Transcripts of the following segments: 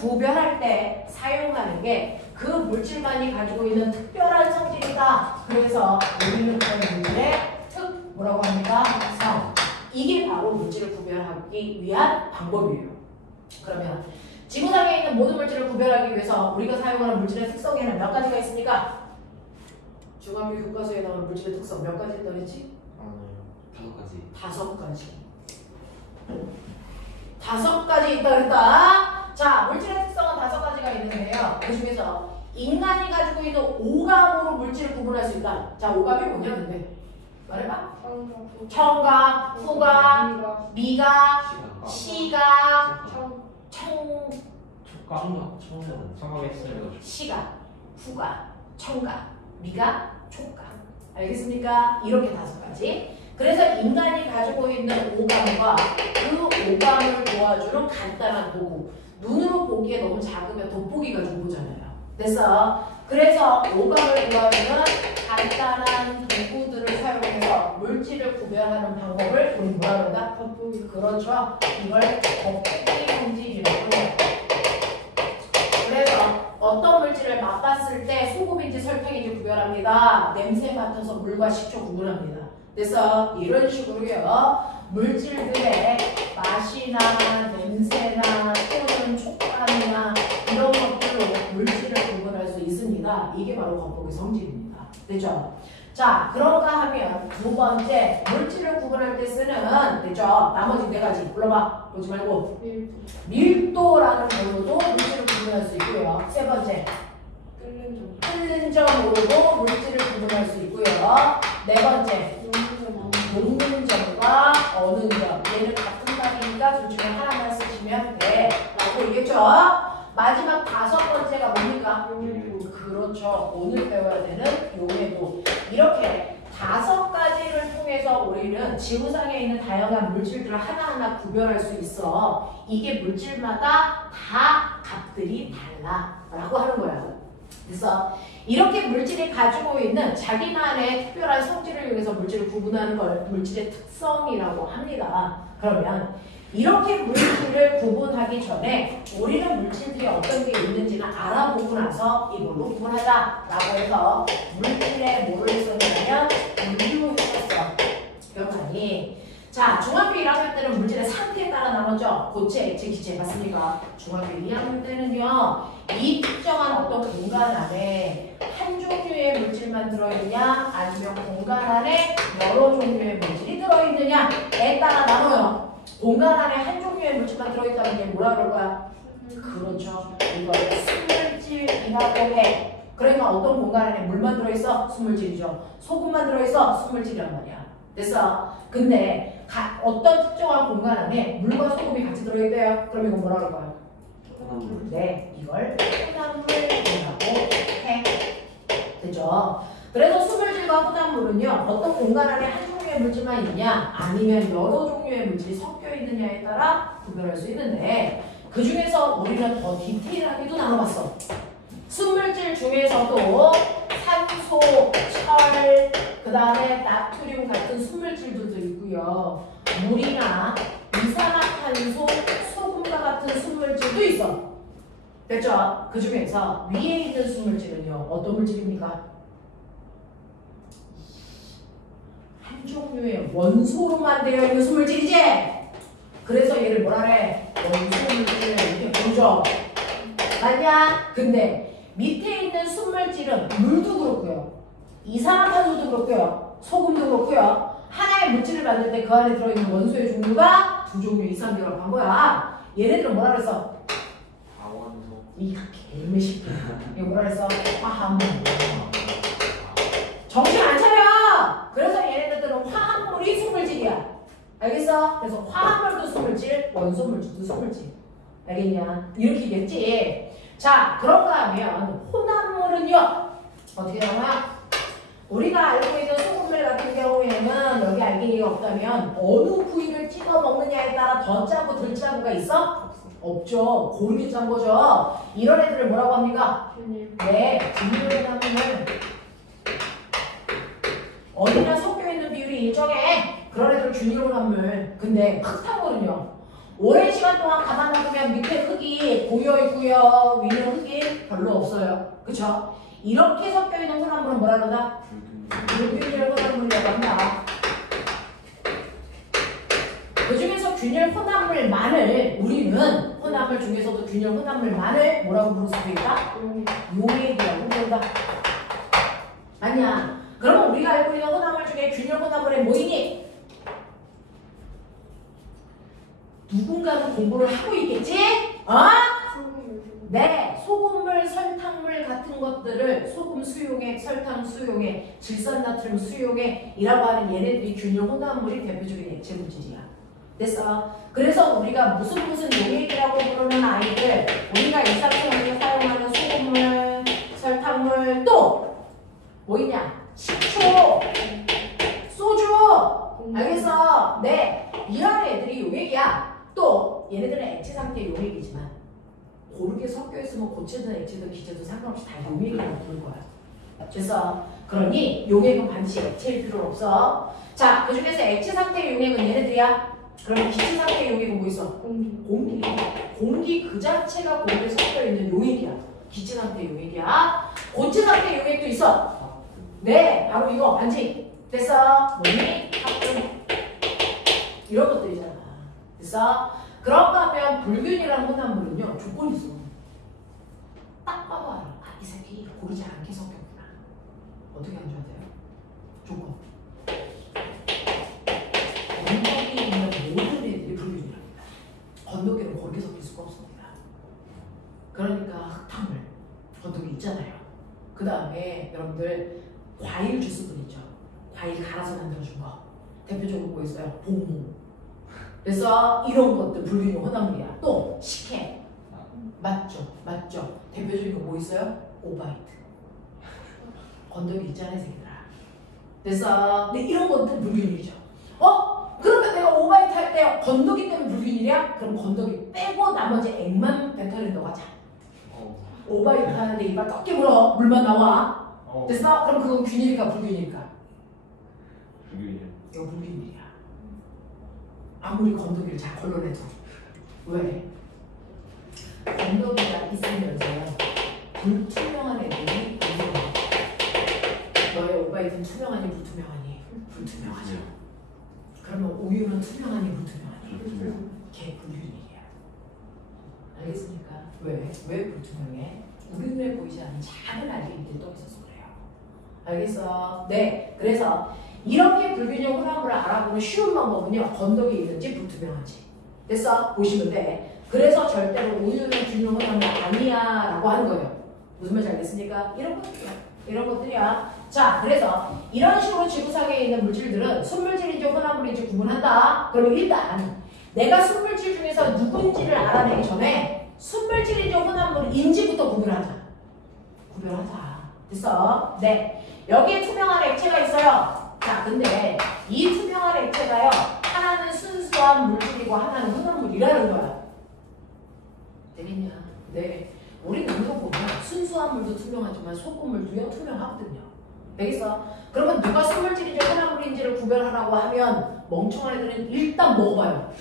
구별할 때 사용하는 게 그 물질만이 가지고 있는 특별한 성질이다. 그래서 우리는 그 물질의 뭐라고 합니까? 성. 이게 바로 물질을 구별하기 위한 방법이에요. 그러면 지구상에 있는 모든 물질을 구별하기 위해서 우리가 사용하는 물질의 특성에는 몇 가지가 있습니까? 중학교 교과서에 나오는 물질의 특성 몇 가지 있다고 했지? 5가지. 5가지 있다 그랬다. 자, 물질의 특성은 5가지가 있는데요. 그 중에서 인간이 가지고 있는 오감으로 물질을 구분할 수 있다. 자, 오감이 뭐냐 근데? 말해봐. 청각, 후각, 미각, 시각, 시각, 후각, 청각, 미각, 촉각. 알겠습니까? 이렇게 5가지. 그래서 인간이 가지고 있는 오감과 그 오감을 도와주는 간단한 도구. 눈으로 보기에 너무 작으면 돋보기 가지고 보잖아요. 됐어? 그래서 오감을 도와주는 간단한 도구들을 사용해서 물질을 구별하는 방법을 우리 뭐라 그런다? 돋보기. 그렇죠. 이걸 돋보기 성질이라고 해요. 그래서 어떤 물질을 맛봤을 때 소금인지 설탕인지 구별합니다. 냄새 맡아서 물과 식초 구분합니다. 그래서 이런 식으로요. 물질들의 맛이나 냄새나 또는 촉감이나 이런 것들로 물질을 구분할 수 있습니다. 이게 바로 겉보기 성질입니다. 됐죠? 자, 그런가 하면 두 번째 물질을 구분할 때 쓰는 됐죠? 나머지 4가지 불러봐. 보지 말고 밀도라는 걸로도 물질을 구분할 수 있고요. 세 번째 끓는 점으로도 물질을 구분할 수 있고요. 네 번째 녹는 점과 어는 점. 얘는 같은 답이니까 둘 중에 하나만 쓰시면 돼 라고 얘기했죠. 마지막 5번째가 뭡니까? 그렇죠. 오늘 배워야 되는 용해도. 이렇게 5가지를 통해서 우리는 지구상에 있는 다양한 물질들을 하나하나 구별할 수 있어. 이게 물질마다 다 값들이 달라 라고 하는 거야. 그래서 이렇게 물질이 가지고 있는 자기만의 특별한 성질을 이용해서 물질을 구분하는 걸 물질의 특성이라고 합니다. 그러면 이렇게 물질을 구분하기 전에 우리는 물질들이 어떤 게 있는지는 알아보고 나서 이걸로 구분하자라고 해서 물질에 뭐를 썼냐면 분류했었어. 기억하니? 자, 중학교 1학년 때는 물질의 상태에 따라 나눴죠. 고체, 액체, 기체 맞습니까? 중학교 2학년 때는요. 이 특정한 어떤 공간 안에 한 종류의 물질만 들어있느냐 아니면 공간 안에 여러 종류의 물질이 들어있느냐에 따라 나눠요. 공간 안에 한 종류의 물질만 들어있다는 게 뭐라 그럴 거야? 그렇죠. 이걸 순물질이라고 해. 그러니까 어떤 공간 안에 물만 들어있어? 순물질이죠. 소금만 들어있어? 순물질이란 말이야. 됐어? 근데 어떤 특정한 공간 안에 물과 소금이 같이 들어있대요. 그럼 이건 뭐라 그럴 거야? 네, 이걸 혼합물이라고 해. 됐죠? 그래서 수물질과 혼합물은요, 어떤 공간 안에 한 종류의 물질만 있냐, 아니면 여러 종류의 물질이 섞여 있느냐에 따라 구별할 수 있는데, 그 중에서 우리는 더 디테일하게도 나눠봤어. 순물질 중에서도 산소, 철, 그 다음에 나트륨 같은 순물질들도 있고요. 물이나 이산화탄소, 소금과 같은 순물질도 있어. 됐죠? 그 중에서 위에 있는 순물질은요. 어떤 물질입니까? 한 종류의 원소로만 되어 있는 순물질이지? 그래서 얘를 뭐라 그래? 원소물질 이렇게 부르죠. 맞냐? 근데 밑에 있는 순물질은 물도 그렇고요. 이산화탄소도 그렇고요. 소금도 그렇고요. 하나의 물질을 만들 때 그 안에 들어있는 원소의 종류가 2종류 이상 들어간 거야. 얘네들은 뭐라 그랬어? 화원소. 이 개매식들. 이거 뭐라 그랬어? 화합물. 정신 안 차려! 그래서 얘네들은 화합물이 순물질이야. 알겠어? 그래서 화합물도 순물질, 원소물질도 순물질. 알겠냐? 이렇게 얘기했지? 자, 그런가 하면 혼합물은요. 어떻게 나와? 우리가 알고 있는 소금물 같은 경우에는 여기 알갱이가 없다면 어느 부위를 찍어 먹느냐에 따라 더 짜고 덜 짜고가 있어? 없죠. 고르게 짠 거죠. 이런 애들을 뭐라고 합니까? 네, 분유해담을 어디나 섞여 있는 비율이 일정해. 그런 애들 균일혼합물. 근데 흙탕물은요. 오랜 시간 동안 가만 놔두면 밑에 흙이 고여있고요. 위는 흙이 별로 없어요. 그쵸? 이렇게 섞여있는 혼합물은 뭐라 그러나? 불균일 혼합물이라고 한다. 그 중에서 균일 혼합물만을 우리는 혼합물 중에서도 균일 혼합물만을 뭐라고 부를 수도 있다? 용액이라고 부른다. 아니야. 그러면 우리가 알고 있는 혼합물 중에 균일 혼합물에 뭐 있니? 누군가는 공부를 하고 있겠지? 네, 소금물, 설탕물 같은 것들을 소금 수용액, 설탕 수용액, 질산나트륨 수용액이라고 하는 얘네들이 균일 혼합물이 대표적인 액체 물질이야. 됐어? 그래서 우리가 무슨 용액이라고 부르는 아이들, 우리가 일상생활에 사용하는 소금물, 설탕물, 또 뭐 있냐? 식초, 소주, 알겠어? 네, 이런 애들이 용액이야. 또 얘네들은 액체 상태의 용액이지만 고르게 섞여 있으면 고체든 액체든 기체든 상관없이 다 용액이라고 부를 거야. 됐어? 그러니 용액은 반드시 액체일 필요 없어. 자, 그 중에서 액체 상태의 용액은 얘네들이야. 그러면 기체 상태의 용액은 뭐 있어? 공기. 공기 그 자체가 고르게 섞여 있는 용액이야. 기체 상태의 용액이야. 고체 상태의 용액도 있어. 네, 바로 이거 반지. 됐어? 뭐니? 합금. 이런 것들이잖아. 됐어? 그런가 하면 불균이라는 혼합물은요, 조건이 있어. 딱 봐도 알아. 아, 이 색이 고르지 않게 섞였구나. 어떻게 앉아야 돼요? 조건. 건더기에 있는 모든 애들이 불균이랍니다. 건더기는 고르게 섞일 수가 없습니다. 그러니까 흙탕물, 건더기 있잖아요. 그 다음에 여러분들 과일 주스들 있죠. 과일 갈아서 만들어준 거. 대표적으로 뭐 있어요? 복무. 그래서 이런 것들 불균형 혼합물이야. 또 식혜. 맞죠? 맞죠? 대표적인 거 뭐 있어요? 오바이트. 건더기 있잖아요, 새끼들아. 그래서 근데 이런 것들 불균형이죠. 그러면 내가 오바이트 할 때 건더기 때문에 불균형이야? 그럼 건더기 빼고 나머지 액만 벡터를 넣어가자. 오바이트 하는데 이빨 꺾게 물어. 물만 나와. 됐어? 그럼 그건 균일일까 불균일까? 불균이에요. 이거 불균일이야. 아무리 건더기를 잘 걸러내도. 왜? 건더기가 있으면서요. 불투명한 애들이 불투명해. 너의 오바이트는 투명하니 불투명하니? 불투명하죠. 그러면 우유는 투명하니 불투명하니? 걔 불균일이야. 알겠습니까? 왜? 왜 불투명해? 우리 눈에 보이지 않는 작은 알갱이들이 떠 있어서 그래요. 알겠어? 네. 그래서 이렇게 불균형 혼합물을 알아보는 쉬운 방법은요. 건더기 있는지 불투명한지. 됐어? 보시면 돼. 그래서 절대로 우유는 균형 혼합물 아니야 라고 하는 거예요. 무슨 말인지 알겠습니까? 이런 것들이야. 이런 것들이야. 자, 그래서 이런 식으로 지구상에 있는 물질들은 순물질인지 혼합물인지 구분한다. 그러면 일단 내가 순물질 중에서 누군지를 알아내기 전에 순물질인지 혼합물인지부터 구별하자. 구별하자. 됐어? 네. 여기에 투명한 액체가 있어요. 자, 근데 이 투명한 액체가요. 하나는 순수한 물질이고 하나는 혼합물이라는 거야. 되겠냐? 네. 우리 눈으로 보면 순수한 물도 투명하지만 소금물도요 투명하거든요. 되겠어? 그러면 누가 순물질인지 혼합물인지를 구별하라고 하면 멍청한 애들은 일단 먹어봐요.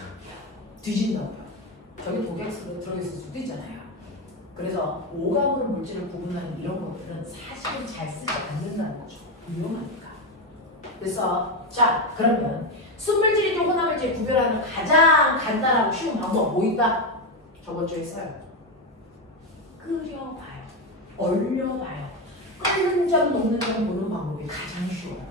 뒤진다고요. 저기 독약으로 들어있을 수도 있잖아요. 그래서 오감물 물질을 구분하는 이런 것들은 사실은 잘 쓰지 않는다는 거죠. 위험하니까. 그래서 자, 그러면 순물질인지 혼합물질 구별하는 가장 간단하고 쉬운 방법 뭐 있다? 저번 주에 써요. 끓여봐요. 얼려봐요. 끓는 점 녹는 점 보는 방법이 가장 쉬워요.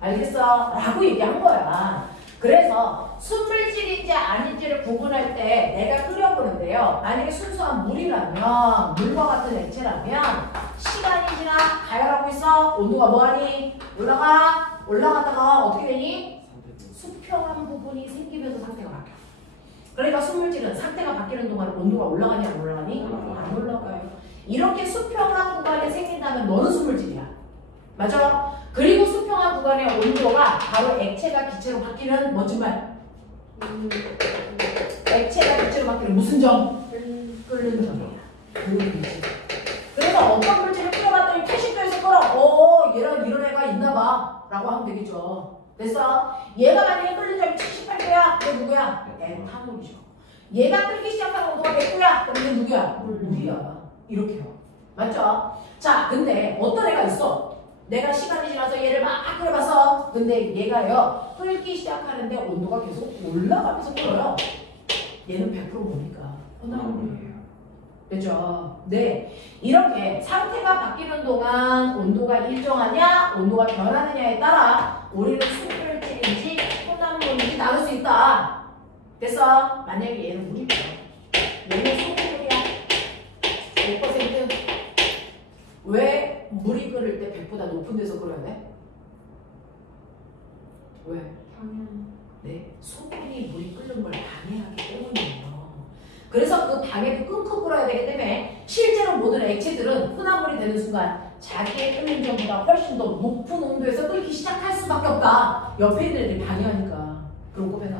알겠어? 라고 얘기한 거야. 그래서 순물질인지 아닌지를 구분할 때 내가 끓여보는데요. 만약에 순수한 물이라면, 물과 같은 액체라면 시간이 지나 가열하고 있어. 온도가 뭐하니? 올라가다가 어떻게 되니? 수평한 부분이 생기면서 상태가 바뀌어. 그러니까 순물질은 상태가 바뀌는 동안 온도가 올라가니 안 올라가니? 안 올라가요. 이렇게 수평한 구간이 생긴다면 너는 순물질이야. 맞아? 그리고 수평한 구간의 온도가 바로 액체가 기체로 바뀌는 멋진 말. 액체가 기체로 바뀌는 무슨 점? 끓는 점이야. 그래서 어떤 물질을 끓여봤더니 80도에서 끓어. 얘랑 이런 애가 있나봐. 라고 하면 되겠죠. 됐어? 얘가 만약에 끓는 점이 78도야. 그게 누구야? 에탄올이죠. 얘가 끓기 시작하는 온도가 100도야. 그럼 얘 누구야? 물이야. 이렇게요. 맞죠? 자, 근데 어떤 애가 있어? 내가 시간이 지나서 얘를 막 끓여봐서 근데 얘가요 끓기 시작하는데 온도가 계속 올라가면서 끓어요. 얘는 100% 뭡니까? 혼합물이에요. 그죠? 네. 이렇게 상태가 바뀌는 동안 온도가 일정하냐 온도가 변하느냐에 따라 우리는 수분물질인지 혼합물인지 나눌 수 있다. 그래서 만약에 얘는 물이고 얘는 소금물이야. 5%. 왜 물이 끓을 때 100보다 높은 데서 끓여야 돼? 왜? 네, 소금이 물이 끓는 걸 방해하기 때문이에요. 그래서 그 방해도 끊고 끓어야 되기 때문에 실제로 모든 액체들은 혼합물이 되는 순간 자기의 끓는 점보다 훨씬 더 높은 온도에서 끓기 시작할 수밖에 없다. 옆에 있는 애들이 방해하니까. 그럼 꼽해놔.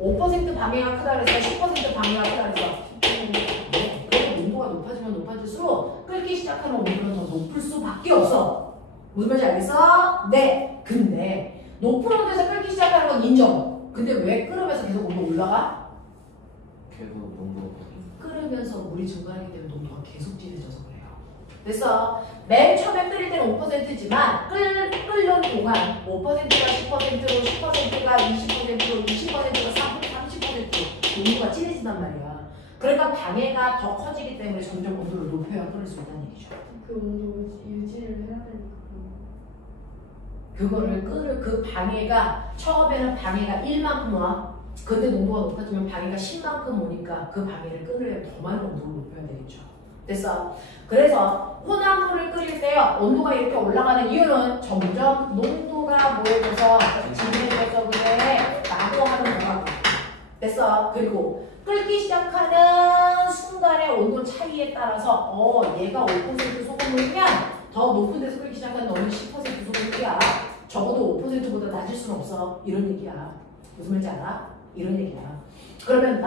5% 방해가 크다 그래서 10% 방해가 크다 그래서 네, 그래서 온도가 높아지면 높아질수록 끓기 시작하는 온도는 더 높을 수밖에 없어. 무슨 말인지 알겠어? 네. 근데 높은 온도에서 끓기 시작하는 건 인정. 근데 왜 끓으면서 계속 온도 올라가? 계속 농도 끓으면서 물이 증가하기 때문에 농도가 계속 진해져서 그래요. 그래서 맨 처음에 끓일 때는 5%지만 끓는 동안 5%가 10%로 10%가 20%로 20%가 30%로 온도가 진해진단 말이야. 그러니까 방해가 더 커지기 때문에 점점 온도를 높여야 끓을 수 있다는 얘기죠. 그 온도 유지를 해야 되니까. 그거를 그 방해가 처음에는 방해가 1만큼 와. 근데 농도가 높아지면 방해가 10만큼 오니까 그 방해를 끊으려면 더 많은 온도를 높여야 되겠죠. 그래서 혼합물을 끓일 때요 온도가 이렇게 올라가는 이유는 점점 농도가 모여져서 진해져서 그래 라고 하는 거라고. 그리고 끓기 시작하는 순간의 온도 차이에 따라서 얘가 5% 소금물이면 더 높은 데서 끓기 시작하는 너는 10% 소금물이야. 적어도 5%보다 낮을 수는 없어. 이런 얘기야. 무슨 말인지 알아? 이런 얘기야. 그러면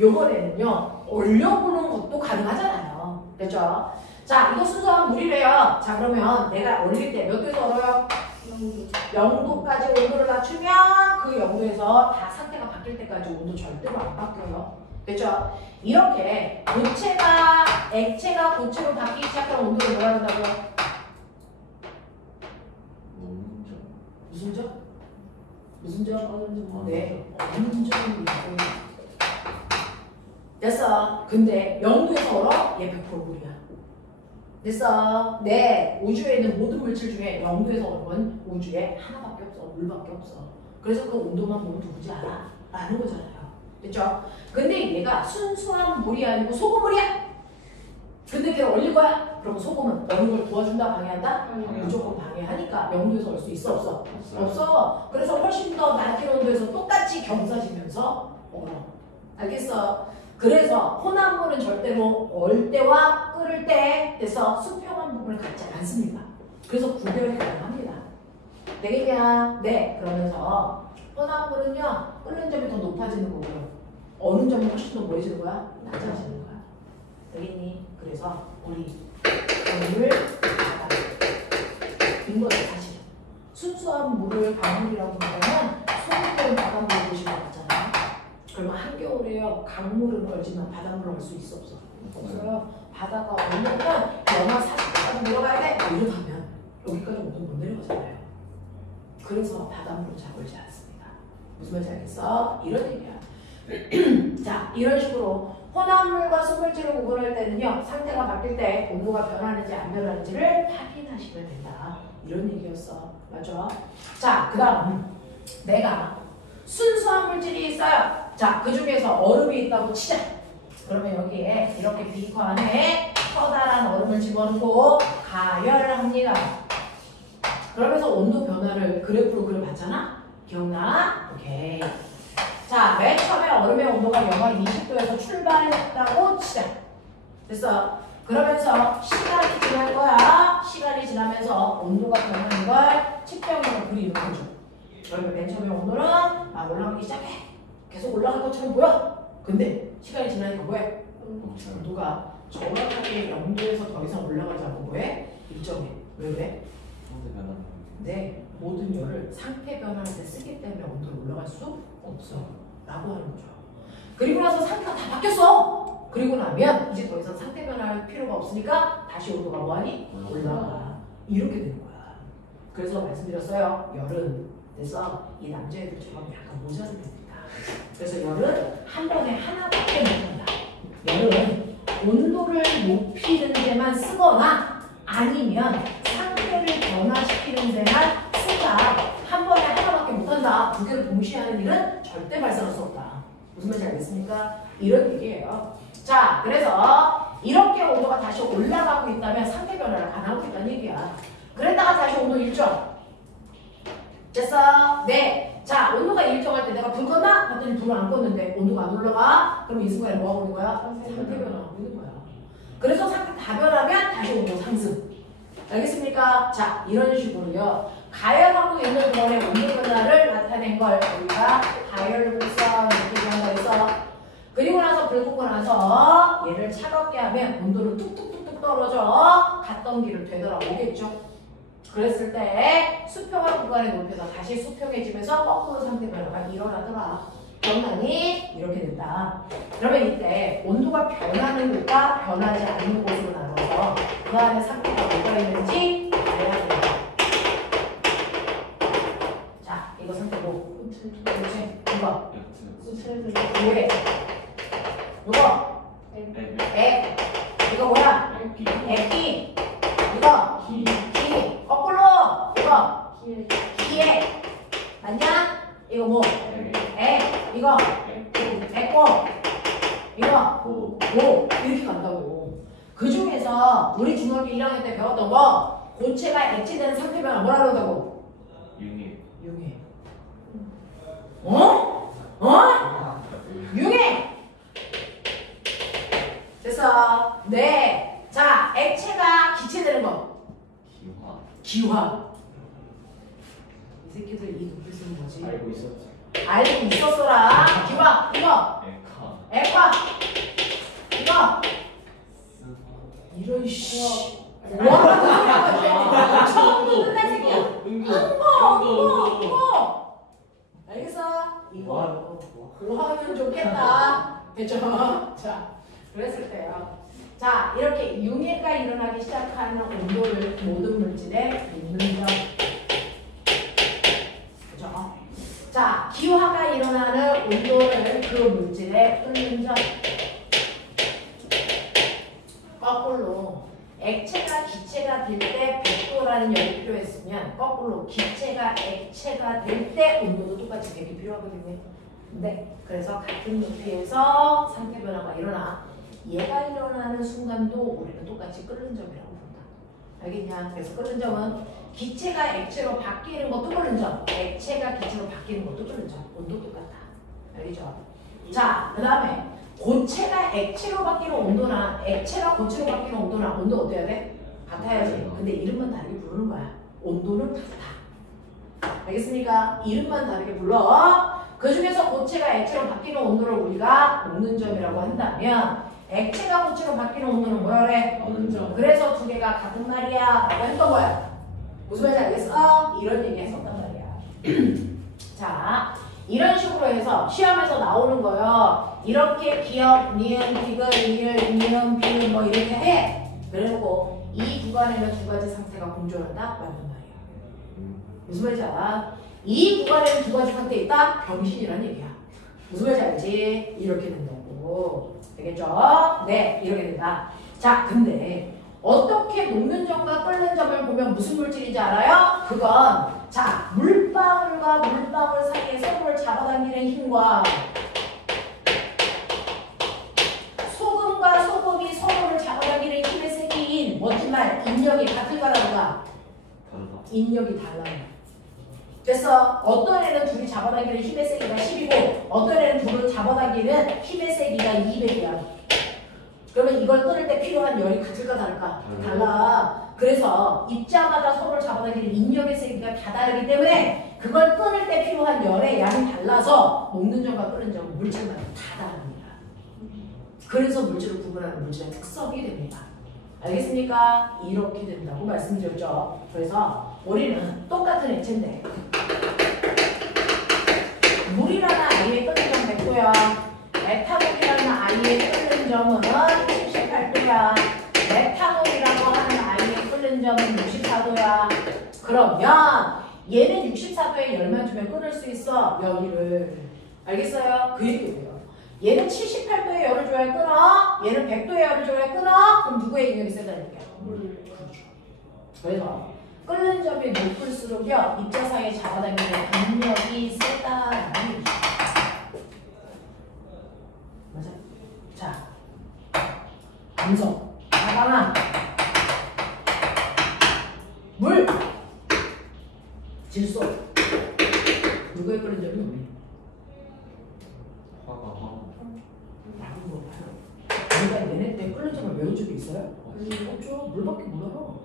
요번에는요 얼려보는 것도 가능하잖아요. 됐죠? 자, 이거 순수한 물이래요. 자, 그러면 내가 얼릴 때 몇 도에서 얼어요? 0도까지 온도를 낮추면 그 0도에서 다 상태가 바뀔 때까지 온도 절대로 안 바뀌어요. 됐죠? 이렇게 액체가 고체로 바뀌기 시작하는 온도를 뭐라 한다고요? 농점 무슨 점? 무슨 점? 어느 네, 어느 점이고. 됐어. 근데 0도에서 얼어? 얘 100% 물이야. 됐어. 네, 우주에 있는 모든 물질 중에 0도에서 얼은 우주에 하나밖에 없어. 물밖에 없어. 그래서 그 온도만 보면 누구지 알아? 라는 거잖아요. 됐죠? 근데 얘가 순수한 물이 아니고 소금물이야. 근데 걔 얼릴 거야? 그럼 소금은 얼는 걸 도와준다? 방해한다? 무조건 방해하니까 0도에서 얼 수 있어? 없어? 없어. 그래서 훨씬 더 낮은 온도에서 똑같이 경사지면서 얼어. 알겠어? 그래서 혼합물은 절대로 얼 때와 끓을 때 돼서 수평한 부분을 갖지 않습니다. 그래서 구별이 가능합니다. 되겠냐? 네. 그러면서 혼합물은요 끓는 점이 더 높아지는 거고요. 어느 점이 훨씬 더 뭐해지는 거야? 낮아지는 거야. 되겠니? 그래서 우리 오늘 이거는 사실 순수한 물을 강물이라고 부르면 소금물은 바닷물을 보시면 알잖아요. 그러면 한겨울에요 강물은 얼지만 바닷물을 얼 수 있어 없어? 없어요. 바다가 얼려면 영하 40도까지 내려가야 돼? 이러다면 여기까지 온도 못 내려가잖아요. 그래서 바닷물은 잘 얼지 않습니다. 무슨 말인지 알겠어? 이런 얘기야. 자, 이런 식으로 혼합물과 소물질을 구분할 때는요 상태가 바뀔 때 온도가 변하는지 안 변하는지를 확인하시면 된다. 이런 얘기였어. 맞죠? 자, 그 다음 내가 순수한 물질이 있어요. 자, 그 중에서 얼음이 있다고 치자. 그러면 여기에 이렇게 비커 안에 커다란 얼음을 집어넣고 가열을 합니다. 그러면서 온도 변화를 그래프로 그려봤잖아? 기억나? 오케이. 자, 맨 처음에 얼음의 온도가 영하 20도에서 출발했다고 치자. 됐어? 그러면서 시간이 지날 거야. 시간이 지나면서 온도가 변하는 걸 측정으로 그리는 거죠. 그러면 맨 처음에 온도는 막 올라가기 시작해. 계속 올라갈 것처럼 보여. 근데 시간이 지나니까 뭐해? 온도가 정확하게 0도에서 더 이상 올라가지 않고 뭐해? 일정해. 왜 그래? 상태 변화는 네, 모든 열을 상태 변화할 때 쓰기 때문에 온도가 올라갈 수 없어 라고 하는 거죠. 그리고 나서 상태가 다 바뀌었어. 그리고 나면 이제 더 이상 상태 변화할 필요가 없으니까 다시 온도가 뭐하니? 올라가. 이렇게 되는 거야. 그래서 말씀드렸어요. 열은 그래서 이 남자애들처럼 약간 모자를 냅니다. 그래서 열은 한 번에 하나밖에 못 한다. 열은 온도를 높이는 데만 쓰거나 아니면 상태를 변화시키는 데만 쓴다. 한 번에 하나밖에 못한다. 두 개를 동시에 하는 일은 절대 발생할 수 없다. 무슨 말인지 알겠습니까? 이런 얘기예요. 자, 그래서 이렇게 온도가 다시 올라가고 있다면 상태 변화를 안 하고 있다는 얘기야. 그랬다가 다시 온도 일정. 됐어? 네. 자, 온도가 일정할 때 내가 불 껐나? 봤더니 불을 안 껐는데 온도가 안 올라가? 그럼 이 순간에 뭐 하고 있는 거야? 상태 변화하고 있는 거야. 그래서 상태 다 변하면 다시 온도 상승. 알겠습니까? 자, 이런 식으로요. 가열하고 있는 동안의 온도 변화를 나타낸 걸 우리가 가열곡선 이렇게 한다 해서 그리고 나서 불 끄고 나서 얘를 차갑게 하면 온도는 뚝뚝뚝뚝 떨어져 갔던 길을 되돌아오겠죠. 그랬을 때 수평한 구간의 높이에서 다시 수평해지면서 거꾸로 상태 변화가 일어나더라. 경란이 이렇게 된다. 그러면 이때 온도가 변하는 곳과 변하지 않는 곳으로 나눠서 그 안에 상태가 뭐가 있는지 알아야 된다. 자, 이거 상태고 그렇지? 이거 수체들 왜? 이거 에 이거 뭐야? 액기 이거 기 거꾸로 이거 기회 기에 맞냐? 이거 뭐? 이거 액고 이거 오 이렇게 간다고. 그 중에서 우리 중학교 1학년 때 배웠던 거 고체가 액체되는 상태 변화 뭐라 그러다고? 융해. 어? 융해. 됐어. 네. 자, 액체가 기체되는 거. 기화. 이 새끼들 이 높이 쓰는 거지. 알고 있었지. 알고 있었어라. 기화. 이거. 액화. 이거. 이런 씨. 와. 처음 듣는 새끼야. 응고. 알겠어? 이거. 고하면 좋겠다. 됐죠? 자, 그랬을 때요. 자, 이렇게 융해가 일어나기 시작하는 온도를 모든 물질에 있는 점. 그죠? 자, 기화가 일어나는 온도를 그 물질에 끓는 점. 거꾸로 액체가 기체가 될 때 100도라는 열이 필요했으면 거꾸로 기체가 액체가 될 때 온도도 똑같이 100이 필요하거든요. 네, 그래서 같은 높이에서 상태 변화가 일어나. 얘가 일어나는 순간도 우리는 똑같이 끓는 점이라고 본다. 알겠냐? 그래서 끓는 점은 기체가 액체로 바뀌는 것도 끓는 점, 액체가 기체로 바뀌는 것도 끓는 점. 온도 똑같다. 알겠죠? 자, 그 다음에 고체가 액체로 바뀌는 온도나 액체가 고체로 바뀌는 온도나 온도 어때야 돼? 같아야지. 근데 이름만 다르게 부르는 거야. 온도는 같아. 알겠습니까? 이름만 다르게 불러. 그 중에서 고체가 액체로 바뀌는 온도를 우리가 녹는 점이라고 한다면 액체가 고체로 바뀌는 온도는 뭐라 그래? 녹는 점. 그래서 두 개가 같은 말이야 라고 했던 거야. 무슨 말인지 알겠어? 이런 얘기 했었단 말이야. 자, 이런 식으로 해서 시험에서 나오는 거요. 이렇게 기억, 니은, 디귿, 리을, 니은, 비은 뭐 이렇게 해. 그리고 이 구간에는 두 가지 상태가 공존한다? 맞는 말이야. 무슨 말인지 알아? 이 구간에는 두 가지 상태 있다? 병신이란 얘기야. 무슨 말인지 알지? 이렇게 된다고. 되겠죠? 네, 이렇게 된다. 자, 근데 어떻게 녹는 점과 끓는 점을 보면 무슨 물질인지 알아요? 그건 자, 물방울과 물방울 사이에 서로를 잡아당기는 힘과 소금과 소금이 서로를 잡아당기는 힘의 세기인 멋진 말, 인력이 같을까 다른가? 인력이 달라요. 그래서 어떤 애는 둘이 잡아당기는 힘의 세기가 10이고 어떤 애는 둘을 잡아당기는 힘의 세기가 200이야. 그러면 이걸 끊을 때 필요한 열이 같을까 다를까? 달라. 그래서 입자마다 서로를 잡아당기는 인력의 세기가 다 다르기 때문에 그걸 끊을 때 필요한 열의 양이 달라서 녹는 점과 끓는 점은 물질마다 다 다릅니다. 그래서 물질을 구분하는 물질의 특성이 됩니다. 알겠습니까? 이렇게 된다고 말씀드렸죠. 그래서 우리는 똑같은 액체인데 물이라는 아이의 끓는 점 100도야. 메탄올이라는 아이의 끓는 점은 78도야. 메탄올이라고 하는 아이의 끓는 점은 64도야. 그러면 얘는 64도에 열만 주면 끓을 수 있어. 여기를. 알겠어요? 그 얘기예요. 얘는 78도에 열을 줘야 끊어. 얘는 100도에 열을 줘야 끊어. 그럼 누구의 인력이 세다니까? 그렇죠. 그래서 끓는 점이 높을수록요 입자사이에 잡아당기는 인력이 세다라는 얘기죠. 맞아? 자, 감성, 가방아, 물, 질소. 누구의 끓는 점이 높니? 화가 라고 물어봐요. 내가 얘네 때 끓는 점을 외운 적이 있어요? 없죠. 물밖에 몰라요.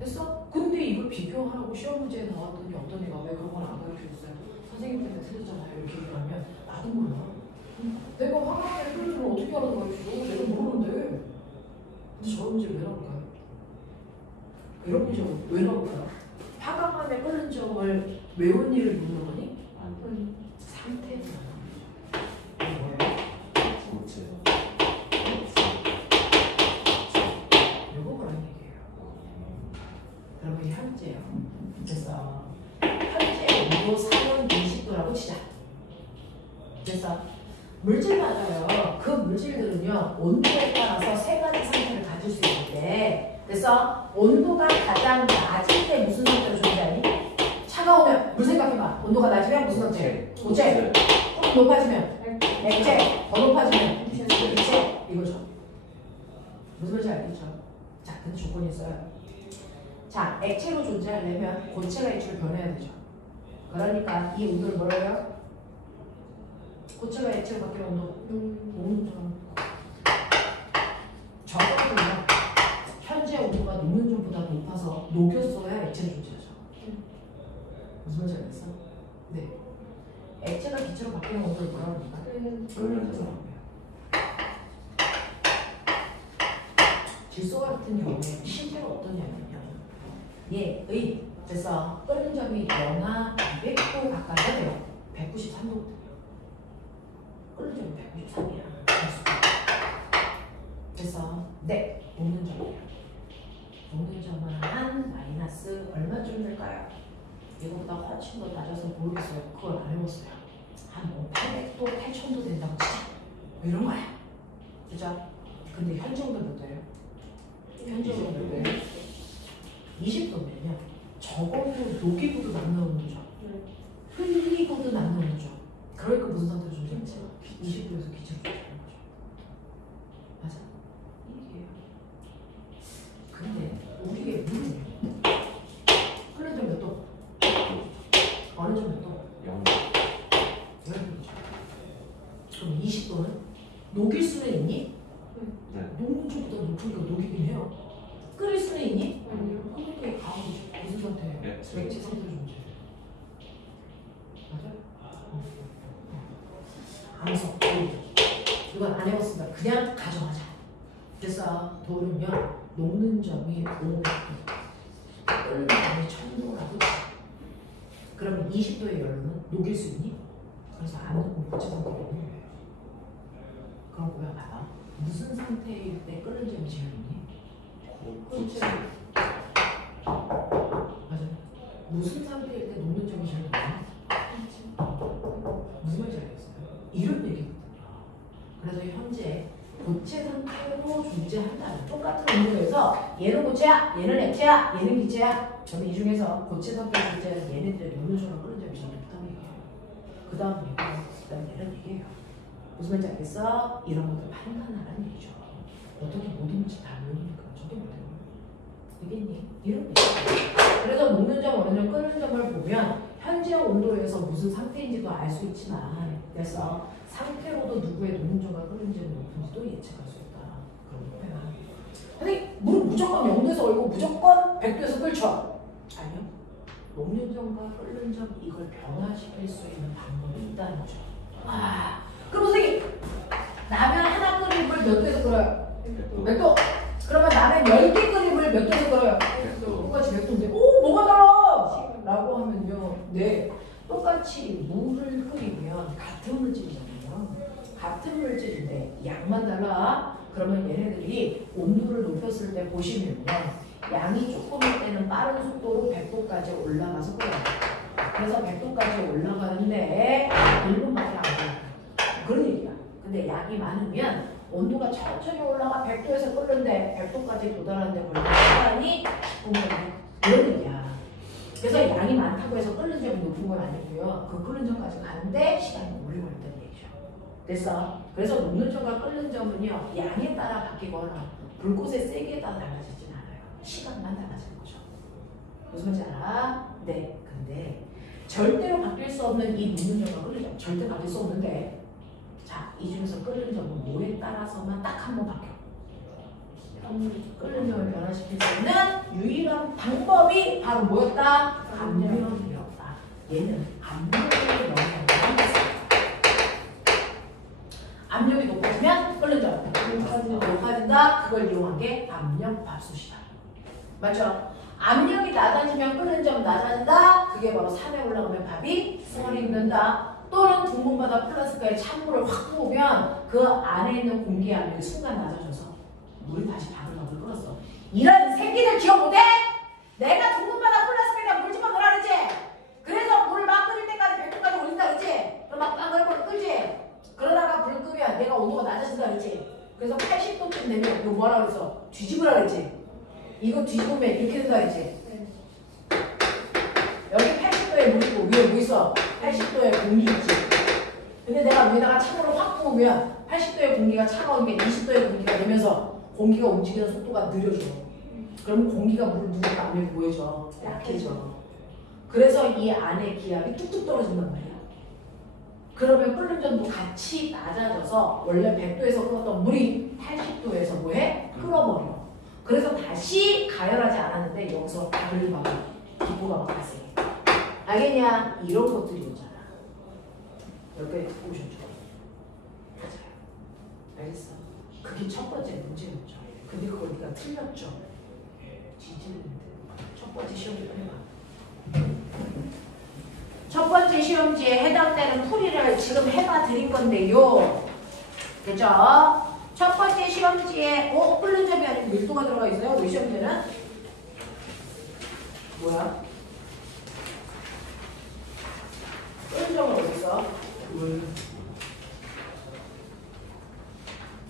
됐어? 근데 이걸 비교하라고 시험 문제에 나왔더니 어떤 애가 왜 그런 걸 안 가르쳐줬어요? 선생님 때문에 틀렸잖아요. 이렇게 얘기하면 나도 몰라. 내가 화학에 끓는 점을 어떻게 알아서 가르쳐줘? 내가 모르는데. 근데 저런 문제 왜 나올까요? 이런 문제 왜 나올까요? 화강만에 끓는 점을 외운 일을 묻는 거니? 상태잖아. 고체. 이거 그런 얘기예요. 그러면 현재요. 그래서 현재 온도 4온 20도라고 치자. 그래서 물질마다요. 그 물질들은요. 온도에 따라서 세 가지 상태를 가질 수 있는데 그래서 온도가 가장 낮을 때 무슨 상태로 존재하니? 차가우면 물 생각해봐. 온도가 낮으면 무슨 상태? 고체. 조금 높아지면 액체. 더 높아지면 액체. 이거죠. 무슨 말인지 알겠죠? 자, 근데 조건이 있어요. 자, 액체로 존재하려면 고체가 액체로 변해야 되죠. 그러니까 이 온도를 뭐라고 해요? 고체가 액체로 바뀌는 온도. 녹는 적어도요. 현재 온도가 녹는 점보다 높아서 녹였어야 액체로 존재하죠. 무슨 말인지 알겠어? 네. 액체가 기체로 바뀌는 온도를 뭐라고 합니까? 끓는 점. 질소 같은 경우에 실제로 어떠냐면요. 얘의 그래서 끓는 점이 영하 200도 가까이 돼요. 193도거든요. 끓는 점이 193이야. 그래서 네, 녹는 점이에요. 녹는 점은 한 마이너스 얼마쯤 될까요? 이거보다 훨씬 더 낮아서 모르겠어요. 그걸 안 해봤어요. 한 800도, 8000도 된다고 치자. 뭐 이런 거야. 그죠? 근데 현재 온도 몇 도예요? 현재 온도 몇 도예요? 20도면요. 적어도 녹이고도 남는 온도죠. 흘리고도 남는 온도죠. 그러니까 무슨 상태로 존재하지? 20도에서 기체로 존재하는 거죠. 맞아? 이 얘기예요. 근데 우리의 물은요. 흘린 점 몇 도? 어느 점 몇 도? 0도죠. 그럼 20도는 녹일 수는 있니? 네. 녹는 쪽보다 높으니까 녹이긴 해요. 끓일 수는 있니? 아니요. 그러니까 무슨 상태예요? 액체. 액체 상태로 존재해요. 맞아? 암석, 돌. 이건 안 해봤습니다. 그냥 가정하자. 그래서 돌은요, 녹는 점이 500도, 끓는 점이 1000도라고 쳐. 그러면 20도의 열로는 녹일 수 있니? 그래서 안 녹고 고체 상태로 있는 거예요. 그럼 뭐야, 봐봐. 무슨 상태일 때 끓는 점이 제일 높니? 고체. 맞아. 무슨 상태일 때 녹는 점이 제일 높니? 무슨 말인지 알겠어요? 이런 얘기거든요. 그래서 현재 고체 상태로 존재한다는 똑같은 온도에서 얘는 고체야, 얘는 액체야, 얘는 기체야. 그러면 이 중에서 고체 상태로 존재하는 얘네들의 녹는 점과 끓는 점이 제일 높다는 얘기예요. 그 다음 얘기예요. 그 다음 얘는 얘기예요. 무슨 말인지 알겠어? 이런 것들 판단하라는 얘기죠. 어떻게 모든 문제 다 외우니까 저도 못해요. 되겠니? 이런 얘기예요. 그래서 녹는 점, 어느 점, 끓는 점을 보면 현재 온도에서 무슨 상태인지도 알 수 있지만 그래서 상태로도 누구의 녹는 점과 끓는 점이 높은지도 예측할 수 있다. 그런 거예요. 근데 물은 무조건 0도에서 얼고 무조건 100도에서 끓죠? 아니요. 녹는 점과 끓는 점 이걸 변화시킬 수 있는 방법이 있다는 거죠. 아, 그럼 선생님 라면 하나 끓인 물 몇 도에서 끓어요? 100도. 그러면 라면 10개 끓인 물 몇 도에서 끓어요? 100도. 똑같이 100도인데 오 뭐가 달라? 라고 하면요. 네. 똑같이 물을 끓이면 같은 물질이잖아요. 같은 물이 온도를 높였을 때 보시면요. 양이 조금일 때는 빠른 속도로 100도까지 올라가서 끓여요. 그래서 100도까지 올라가는데 1분밖에 안 걸려요. 그런 얘기야. 근데 양이 많으면 온도가 천천히 올라가 100도에서 끓는데 100도까지 도달하는데 걸리는 시간이 10분간 그런 얘기야. 그래서 양이 많다고 해서 끓는 점이 높은 건 아니고요. 그 끓는 점까지 가는데 시간이 오래 걸린다는 얘기죠. 됐어? 그래서 녹는 점과 끓는 점은요. 양에 따라 바뀌거나 불꽃의 세기에 따라 달라지진 않아요. 시간만 달라지는 거죠. 무슨 말인지 알아? 네. 근데 절대로 바뀔 수 없는 이 녹는 점과 끓는 점 절대 바뀔 수 없는데 자, 이 중에서 끓는 점은 뭐에 따라서만 딱 한 번 바뀌어. 끓는 점을 변화시킬 수 있는 유일한 방법이 바로 뭐였다? 압력이었다. 얘는 압력의 영향을 받았어요. 압력이 높아지면 끓는 점 높아진다. 그걸 이용한 게 압력밥솥이다. 맞죠? 압력이 낮아지면 끓는 점 낮아진다. 그게 바로 산에 올라가면 밥이 썰이 익는다. 또는 둥근바다 플라스크에 찬물을 확 부으면 그 안에 있는 공기 압력이 순간 낮아져서 물이 다시 바글바글 끓었어. 이런 새끼들 기억 못해? 내가 둥근바다 플라스크에다 물 집어넣으라 그랬지? 그래서 물을 막 끓일 때까지 100도까지 올린다 그랬지? 그럼 막 빵글빵글 끓지? 그러다가 불 끄면 내가 온도가 낮아진다 그랬지? 그래서 80도쯤 되면 이거 뭐라 그랬어? 뒤집으라 그랬지? 이거 뒤집으면 이렇게 된다 그랬지? 여기 80도에 물 있고 위에 뭐 있어? 80도에 공기 있지? 근데 내가 위에다가 찬물을 확 부으면 80도의 공기가 차가운 게 20도의 공기가 되면서 공기가 움직이는 속도가 느려져. 그럼 공기가 물을 누르면 압력이 뭐해져? 약해져. 그래서 이 안에 기압이 뚝뚝 떨어진단 말이야. 그러면 끓는 점도 같이 낮아져서 원래 100도에서 끓었던 물이 80도에서 뭐해? 끓어버려. 그래서 다시 가열하지 않았는데 여기서 바글바글 기포가 막 발생해. 알겠냐? 이런 것들이 오잖아. 여기까지 듣고 오셨죠? 맞아요. 알겠어? 그게 첫 번째 문제였죠. 근데 그걸 네가 틀렸죠. 뒤지는데 첫 번째 시험지 해봐. 첫 번째 시험지에 해당되는 풀이를 지금 해봐 드린 건데요. 그죠? 첫 번째 시험지에 끓는 점이 아니고 밀도가 들어가 있어요. 우리 시험지는 뭐야? 끓는 점은 어디 있어?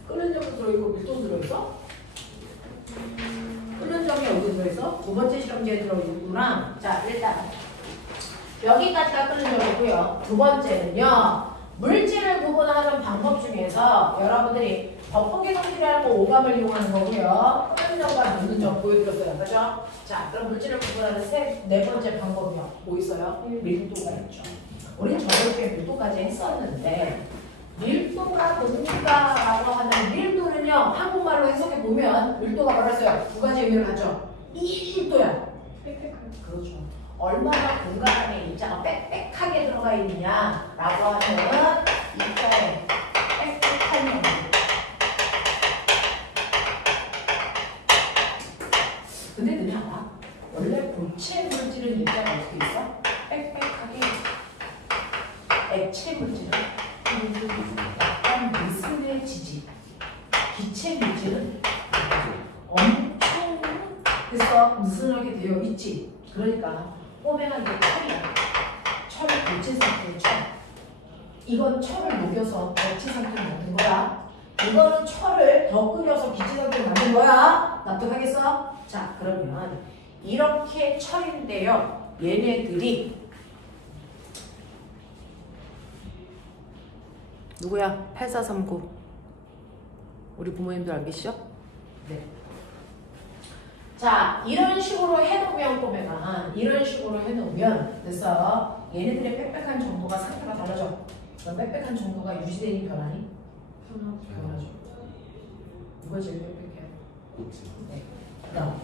끓는 점도 들어있고 밀도 들어있어? 끓는 점이 어디 들어있어? 두 번째 시험지에 들어있구나. 자, 일단 여기까지가 끓는 점이고요. 두 번째는요. 물질을 구분하는 방법 중에서 여러분들이 덮은기 성질이라고 오감을 이용하는 거고요. 끓는 점과 녹는 점 보여드렸어요. 그죠? 자, 그럼 물질을 구분하는 네 번째 방법이요. 뭐 있어요? 밀도가 있죠. 우린 저렇게 밀도까지 했었는데 밀도가 뭡니까라고 하는 밀도는요. 한국말로 해석해 보면 밀도가 뭐랬어요? 두 가지 의미를 갖죠. 1도야. 그렇죠. 얼마나 공간 안에 입자가 빽빽하게 들어가 있느냐라고 하는 입자의 빽빽한 영역. 근데 너네 알아? 원래 고체 물질은 입자가 어떻게 있어? 빽빽하게 액체 물질은 약간 미스매지지. 기체 물질은 엄청 그래서 느슨하게 되어 있지. 그러니까 꼬매가 이게 철이야. 철 고체 상태의 철. 이건 철을 녹여서 액체 상태로 만든 거야. 이거는 철을 더 끓여서 기체 상태로 만든 거야. 납득하겠어? 자, 그러면 이렇게 철인데요. 얘네들이 누구야? 8439. 우리 부모님들 안 계시죠? 네. 자, 이런 식으로 해놓으면 꼬매가 이런 식으로 해놓으면 그래서 얘네들의 빽빽한 정도가 상태가 달라져. 그럼 빽빽한 정도가 유지되니 변하니? 변하죠. 누가 제일 빽빽해요? 네. 그다음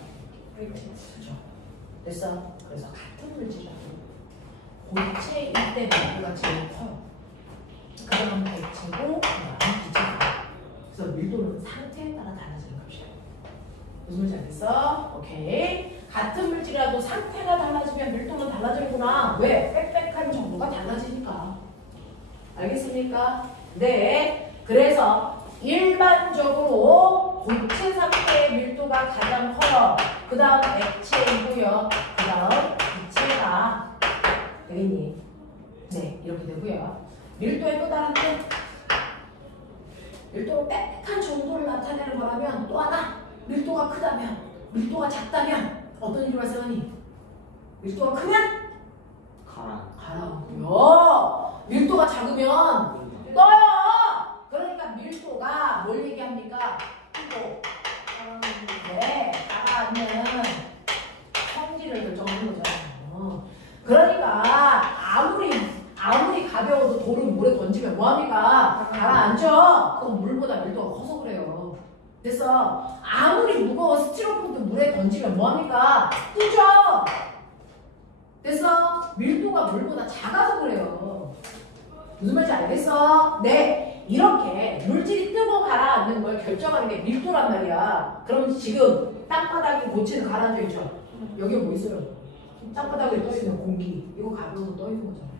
그렇죠. 됐어. 그래서 같은 물질이라고 고체일 때 밀도가 제일 커요. 그 다음 액체고 그 다음 기체고. 그래서 밀도는 상태에 따라 달라지는 값이야. 무슨 말인지 알겠어? 오케이. 같은 물질이라도 상태가 달라지면 밀도는 달라지는구나. 왜? 빽빽한 정도가 달라지니까. 알겠습니까? 네. 그래서 일반적으로 고체 상태 밀도가 가장 커요. 그 다음 액체이고요. 그 다음 기체가 되겠니? 네, 이렇게 되고요. 밀도의 또 다른 뜻. 밀도로 빽빽한 정도를 나타내는 거라면 또 하나. 밀도가 크다면, 밀도가 작다면 어떤 일이 발생하니? 밀도가 크면 가라앉고요. 밀도가 작으면 떠요. 그러니까 밀도가 뭘 얘기합니까? 크고 네, 가라앉는 성질을 결정하는 거잖아요. 그러니까 아무리 가벼워도 돌을 물에 던지면 뭐합니까? 가라앉죠. 그건 물보다 밀도가 커서 그래요. 그래서 아무리 무거운 스티로폼도 물에 던지면 뭐합니까? 뜨죠. 그래서 밀도가 물보다 작아서 그래요. 무슨 말인지 알겠어? 네, 이렇게 물질이 뜨고 가라앉는 걸 결정하는 게 밀도란 말이야. 그럼 지금 땅바닥에 고체는 가라앉아 있죠? 여기 뭐 있어요? 땅바닥에 떠 있는 공기. 이거 가벼워서 떠 있는 거잖아요.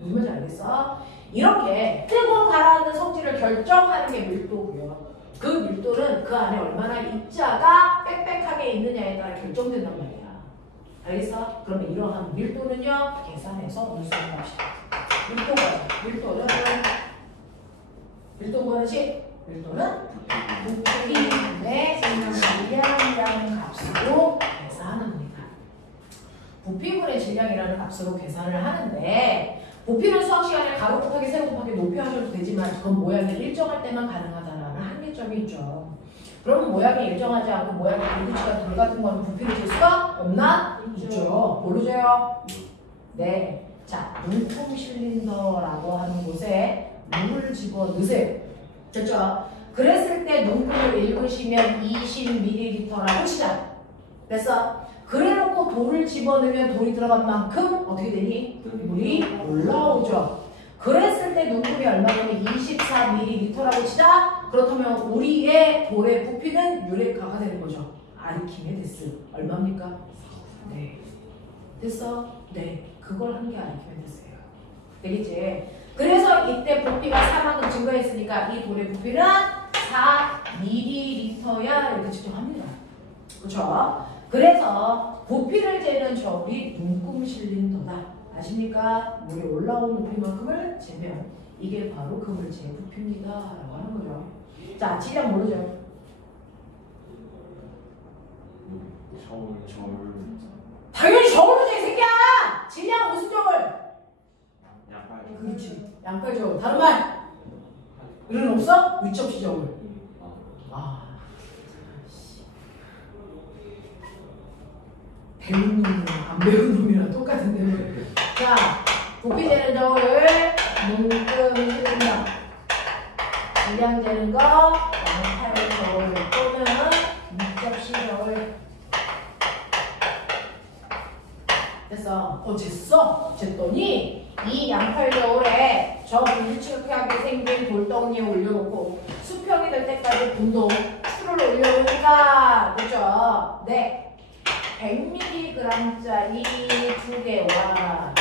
무슨 말인지 알겠어? 이렇게 뜨고 가라앉는 성질을 결정하는 게 밀도고요. 그 밀도는 그 안에 얼마나 입자가 빽빽하게 있느냐에 따라 결정된단 말이야. 알겠어? 그러면 이러한 밀도는요, 계산해서 볼 수 있는 것이다. 밀도는 밀도 뭐지? 밀도는 부피분의 질량 값으로 계산합니다. 부피분의 질량이라는 값으로 계산을 하는데, 부피는 수학 시간에 가로 곱하기 세로 곱하기 높이 하셔도 되지만 그건 모양이 일정할 때만 가능하다는 한계점이 있죠. 그러면 모양이 일정하지 않고 모양이 불규칙한 돌 같은 거는 부피를 질 수가 없나? 있죠. 모르죠? 네. 자, 눈통 실린더라고 하는 곳에 물을 집어 넣으세요. 됐죠? 그랬을 때 눈금을 읽으시면 20ml라고 시작. 됐어? 그래놓고 돌을 집어넣으면 돌이 들어간 만큼 어떻게 되니? 물이 올라오죠. 그랬을 때 눈금이 얼마냐면 24ml라고 치자. 그렇다면 우리의 돌의 부피는 유레카가 되는 거죠. 아르키메데스. 얼마입니까? 네. 됐어? 네. 그걸 한 게 아르키메데스예요. 되겠지? 그래서 이때 부피가 4만큼 증가했으니까 이 돌의 부피는 4ml야 이렇게 측정합니다. 그렇죠? 그래서 부피를 재는 저울이 눈금 실린더다. 아십니까? 물이 올라온 부피만큼을 재면 이게 바로 그 물체의 부피입니다. 라고 하는 거죠. 자, 질량 모르죠? 저울 당연히 저울로 재, 이 새끼야! 질량 무슨 저울? 양팔 그렇지. 양팔 저울. 다른 말? 이런 없어? 위치 없이 저울. 아. 배운 놈이랑 안 배운 놈이랑 똑같은데. 자, 부피 재는 저울, 눈금 실린더. 질량 재는 거, 양팔 저울 또는 밑접시 저울. 됐어. 쟀어? 쟀더니 이 양팔 저울에 저 불규칙하게 생긴 돌덩이에 올려놓고 수평이 될 때까지 분도 추를 올려놓으니까 그죠? 네. 100mg짜리 2개와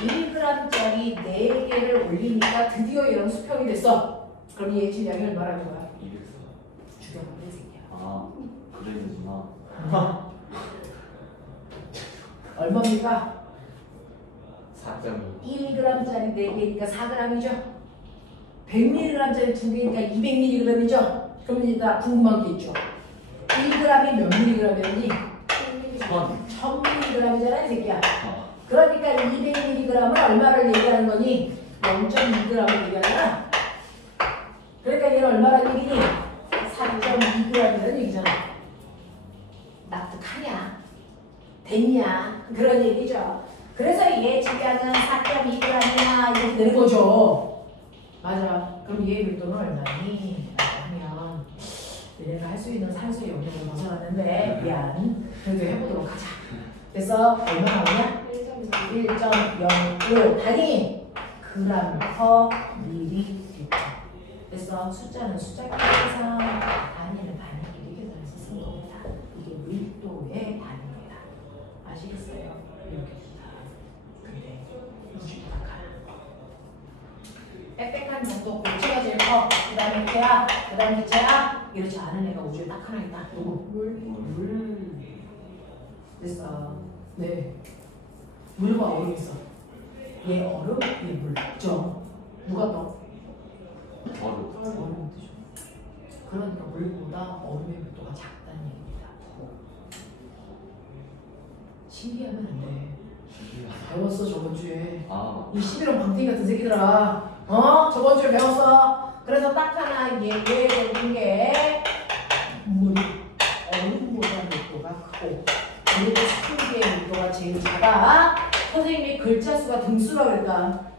1g짜리 4개를 올리니까 드디어 이런 수평이 됐어. 그럼 얘 질량이 얼마라는 거야? 204. 죽여버려 이 새끼야. 아, 그래야겠구나. 얼마입니까? 4.2. 1g짜리 4개니까 4g이죠. 100mg짜리 2개니까 200mg이죠. 그럼 이제 나 궁금한 게 있죠. 1g이 몇 mg이니? 1000mg이잖아 이 새끼야. 그러니까 200mg을 얼마를 얘기하는 거니? 0.2g을 얘기하잖아. 그러니까 얘는 얼마라는 얘기니? 4.2g이라는 얘기잖아. 납득하냐? 됐냐? 그런 얘기죠. 그래서 얘 질량은 4.2g이나 이렇게 되는 거죠. 맞아. 그럼 얘의 밀도는 얼마니? 하면 얘네가 할 수 있는 산소의 영역을 벗어났는데 미안. 그래도 해보도록 하자. 그래서 얼마 나오냐? 1.05 단위 그램 퍼 밀리리터. 그래서 숫자는 숫자끼리 계산, 단위는 단위끼리 계산해서 쓴 겁니다. 이게 밀도의 단위입니다. 아시겠어요? 이렇게 된다. 근데 무식하다. 빽빽한 정도 고체가 제일 커. 그 다음에 기체야, 그 다음에 기체야. 이렇지 않은 애가 우주에 딱 하나 있다. 누구? 물. 됐어. 네. 물과 얼음 있어. 얘 얼음, 얘 물. 그죠? 누가 더? 얼음. 얼음 뜨죠. 그러니까 물보다 얼음의 밀도가 작다는 얘기입니다. 신기하면 안 돼. 배웠어 저번 주에. 이 11월 방태기 같은 새끼들아. 저번 주에 배웠어. 그래서 딱 하나 얘 배운 게 물. 얼음보다 밀도가 크고 그리고 스프링의 밀도가 제일 작아. 선생님이 글자 수가 등수라고 그랬다.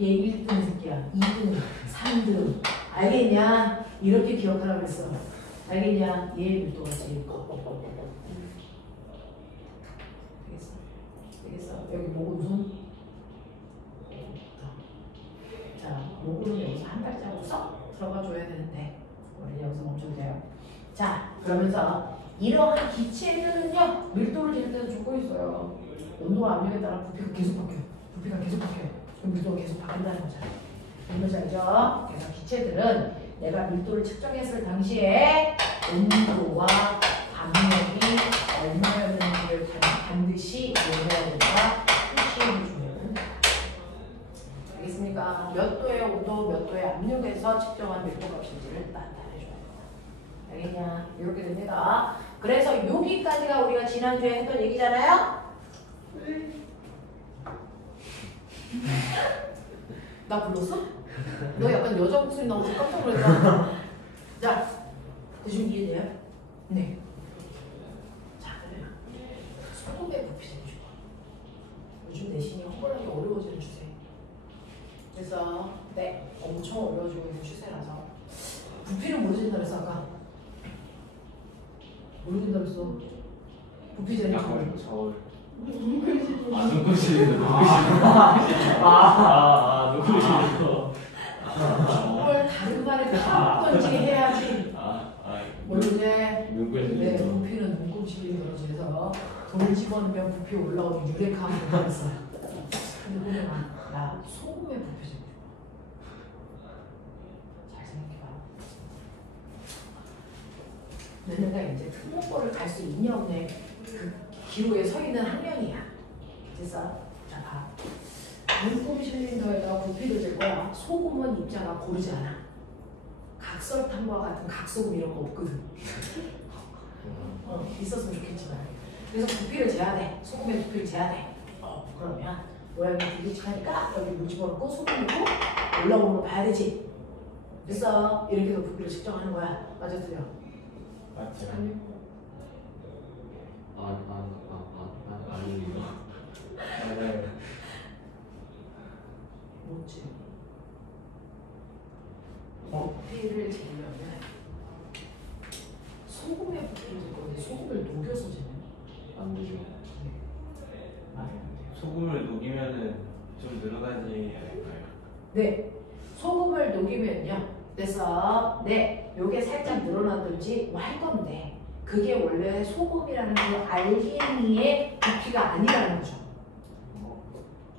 얘 1등 새끼야. 2등, 3등. 알겠냐? 이렇게 기억하라고 그랬어. 알겠냐? 얘의 밀도가 제일 커. 되겠어? 되겠어? 여기 목은 손? 자, 목은 여기서 한 발자국 쏙 들어가줘야 되는데 우리 여기서 멈춰도 돼요. 자, 그러면서 이러한 기체들은요 밀도를 잴 때도 조건이 있어요. 온도와 압력에 따라 부피가 계속 바뀌어요. 부피가 계속 바뀌어요. 그럼 밀도가 계속 바뀐다는 거잖아요. 뭔지 알죠? 그래서 기체들은 내가 밀도를 측정했을 당시에 온도와 압력이 얼마였는지를 반드시 외워야 된다. 표시해주면 알겠습니까? 몇 도의 온도, 몇 도의 압력에서 측정한 밀도 값인지를 나타내줘야 된다. 알겠냐? 이렇게 됩니다. 그래서 여기까지가 우리가 지난주에 했던 얘기잖아요? 나 불렀어? 너 약간 여자 목소리 나와서 깜짝 놀랐다. 자, 대충 이해돼요? 네. 자, 그러면 소금의 부피 좀 줘. 요즘 내신이 허벌나게 어려워지는 추세. 그래서 네, 엄청 어려워지고 있는 추세라서 부피는 모르진다 그랬어 아까. 모르진다 그랬어. 부피 재는 저울. 눈글씨. 눈부시는 눈부시는 정말 다른 말에 다음 건지 해야지. 모르지? 네, 눈부시는 부피는 눈곱실이 떨어지면서 돌 집어넣으면 부피 올라오는 유레카 한번 했어요. 근데 보면 나 소금의 부피 좀 잘 생각해봐. 너네가 이제 특목고를 갈 수 있냐 없네. 그 기로에 서 있는 한 명이야. 됐어? 자, 봐. 물고기 실린더에다 부피를 잴 거야. 소금은 입자가 고르지 않아. 각설탕과 같은 각소금 이런 거 없거든. 있었으면 좋겠지만. 그래서 부피를 재야 돼. 소금의 부피를 재야 돼. 그러면 모양이 불규칙하니까 여기 물 집어넣고 소금 넣고 올라오는 거 봐야 되지. 됐어? 이렇게 해서 부피를 측정하는 거야. 맞아, 틀려? 맞지? 아니요. 맞아요. 뭐지? 부피를 재려면 소금의 부피를 잴 건데 소금을 녹여서 재면 안 되죠. 말이 안 돼요. 소금을 녹이면은 좀 늘어나지 않을까요? 네, 소금을 녹이면요. 그래서 네, 요게 살짝 늘어나든지 뭐 할 건데 그게 원래 소금이라는 그 알갱이의 부피가 아니라는 거죠.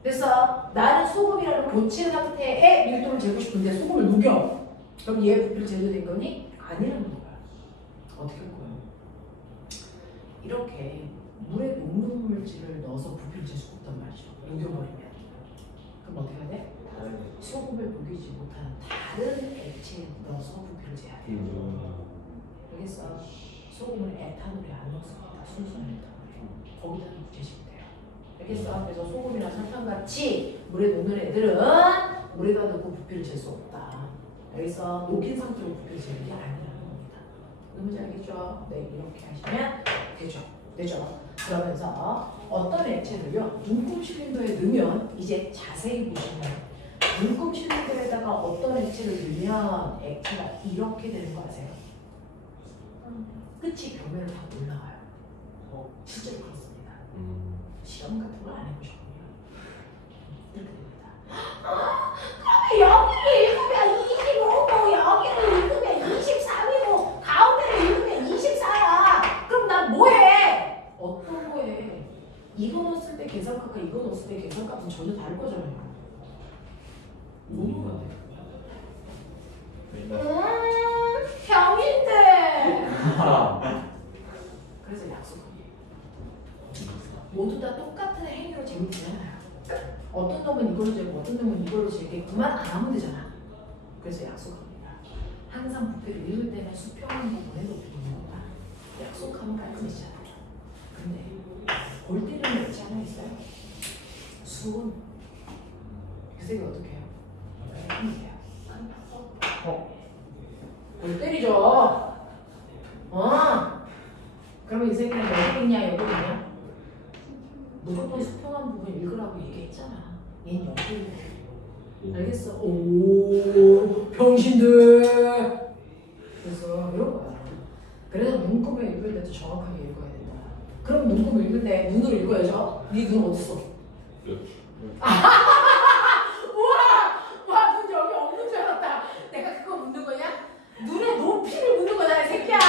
그래서 나는 소금이라는 고체 상태의 밀도를 재고 싶은데 소금을 녹여. 그럼 얘 부피를 재도 될 거니? 아니라는 거야. 어떻게 할 거야? 이렇게 물에 녹는 물질을 넣어서 부피를 잴 수가 없단 말이죠. 녹여버리면. 그럼 어떻게 해야 돼? 소금을 녹이지 못하는 다른 액체에 넣어서 부피를 재야 돼. 알겠어? 소금을 에탄올에 안 넣습니다. 순수한 에탄올에. 거기다 넣고 재시면 돼요. 알겠어? 그래서 소금이나 설탕같이 물에 녹는 애들은 물에다 넣고 부피를 잴 수 없다. 알겠어? 녹인 상태로 부피를 재는 게 아니라는 겁니다. 뭔지 알겠죠? 네, 이렇게 하시면 되죠. 되죠? 그러면서 어떤 액체를요, 눈금 실린더에 넣으면 이제 자세히 보시면 눈금 실린더에다가 어떤 액체를 넣으면 액체가 이렇게 되는 거 아세요? 끝이 벽면을 다 올라가요. 실제로 그렇습니다. 실험 같은 거 안 해보셨군요. 이렇게 됩니다. 그러면 여기를 읽으면 25고 여기를 읽으면 23이고 가운데를 읽으면 24야. 그럼 난 뭐해? 어떤 거해? 이거 넣었을 때 계산값과 이거 넣었을 때 계산값은 전혀 다를 거잖아요. 너무 같아요. 병인데 모두 다 똑같은 행위로 재밌잖아요. 어떤 놈은 이걸로 재고 어떤 놈은 이걸로 재겠구만 안 하면 되잖아. 그래서 약속합니다. 항상 부패를 읽을 때는 수평한 부분에 높이는 거다. 약속하면 깔끔해지잖아요. 근데 골 때리는 여지 하나 있어요. 수은 그 색이 어떻게 해요? 힘이에요. 골 때리죠. 그러면 이 새끼는 여기 있냐 여기 있냐? 무조건 수평한 부분 읽으라고 얘기했잖아. 얘는 여기 있네. 알겠어? 오 병신들. 그래서 이런 거야. 그래서 문구를 읽을 때도 정확하게 읽어야 된다. 그럼 문구를 읽을 때 눈으로 읽어야죠. 네 눈 어딨어? 와, 눈 여기 없는 줄 알았다. 내가 그거 묻는 거냐? 눈의 높이를 묻는 거잖아, 이 새끼야.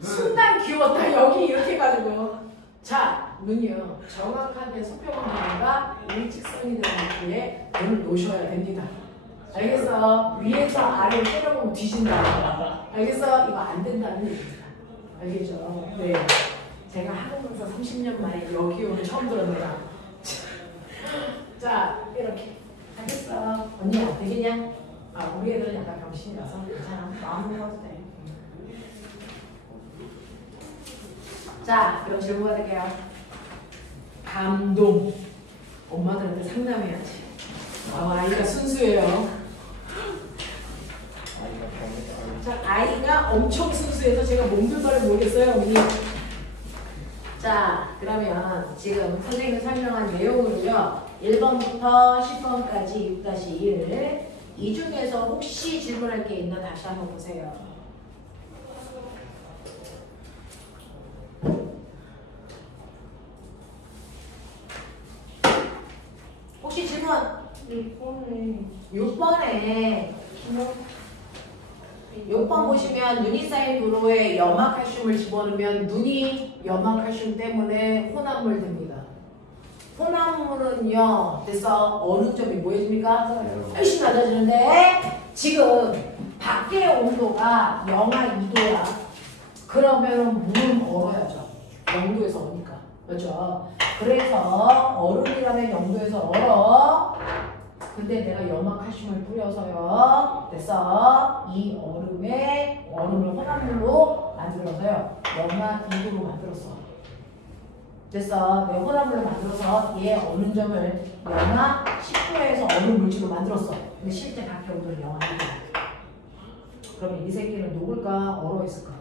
순간 귀여웠다. 여기 이렇게 해가지고. 자, 눈이요. 정확하게 수평한 부분과 일직선이 되는 위에 눈을 놓으셔야 됩니다. 알겠어? 위에서 아래로 때려보면 뒤진다. 알겠어? 이거 안 된다는 얘기입니다. 알겠죠? 네. 제가 한국에서 30년 만에 여기 오늘 처음 들었네요. 자, 이렇게. 알겠어? 언니 안 되겠냐? 우리 애들은 약간 병신이라서 괜찮아. 마음 먹어도 돼. 자, 그럼 질문 받을게요. 감동. 엄마들한테 상담해야지. 아이가 순수해요. 자, 아이가 엄청 순수해서 제가 몸둘 바를 모르겠어요, 언니. 자, 그러면 지금 선생님이 설명한 내용으로요. 1번부터 10번까지 6-1. 이 중에서 혹시 질문할 게 있나 다시 한번 보세요. 혹시 질문? 6번에 6번 보시면 눈이 쌓인 도로에 염화칼슘을 집어넣으면 눈이 염화칼슘 때문에 혼합물 됩니다. 혼합물은요, 그래서 어느 점이 뭐해집니까? 훨씬 낮아지는데 지금 밖의 온도가 영하 2도야. 그러면 물은 얼어야죠. 0도에서 오니까. 그렇죠? 그래서 얼음이라면 0도에서 얼어. 근데 내가 염화칼슘을 뿌려서요. 그래서 이 얼음을 혼합물로 만들어서요. 영하 2도로 만들었어. 그래서 내가 혼합물로 만들어서 얘 어느 점을 영하 10도에서 얼음 물질로 만들었어. 근데 실제 밖의 온도는 영하 2도. 그러면 이 새끼는 녹을까 얼어 있을까?